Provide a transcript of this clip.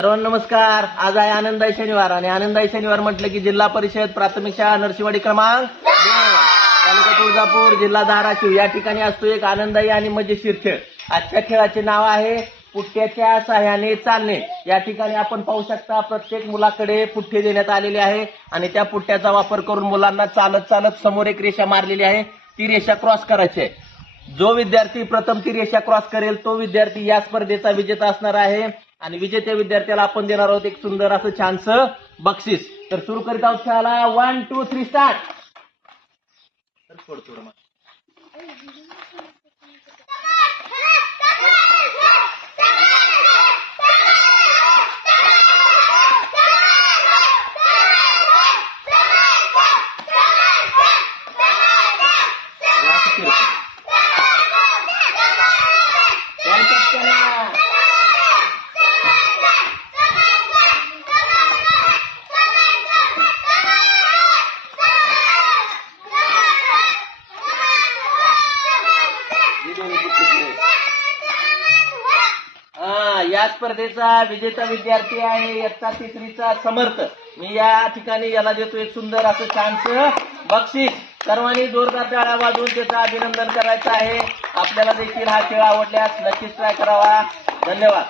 सर्वांना नमस्कार. आज आहे आनंददायी शनिवार आणि आनंददायी शनिवार म्हटलं की जिल्हा परिषद प्राथमिक शाळा नरसिंहवाडी क्रमांक 2, तालुका तुळजापूर, जिल्हा धाराशिव या ठिकाणी असतो एक आनंददायी आणि मजेशीर खेळ. आजच्या खेळाचे नाव आहे पुठ्ठ्याच्या साह्याने चालणे. या ठिकाणी आपण पाहू शकता प्रत्येक मुलाकडे पुठ्ठे देण्यात आलेले आहे आणि त्या पुठ्ठ्याचा वापर करून मुलांना चालत चालत समोर एक रेषा मारलेली आहे, ती रेषा क्रॉस करायची आहे. जो विद्यार्थी प्रथम ती रेषा क्रॉस करेल तो विद्यार्थी या स्पर्धेचा विजेता असणार आहे आणि विजेत्या विद्यार्थ्याला आपण देणार आहोत एक सुंदर असं छानसं बक्षीस. तर सुरू करीत आहोत खेळाला. 1 2 3 स्टार्ट. या स्पर्धेचा विजेता विद्यार्थी आहे इयत्ता 3रीचा समर्थ. मी या ठिकाणी याला देतो एक सुंदर असं छानसं बक्षीस. सर्वांनी जोरदार टाळ्या वाजवून त्याचं अभिनंदन करायचं आहे. आपल्याला देखील हा खेळ आवडल्यास नक्कीच ट्राय करावा. धन्यवाद.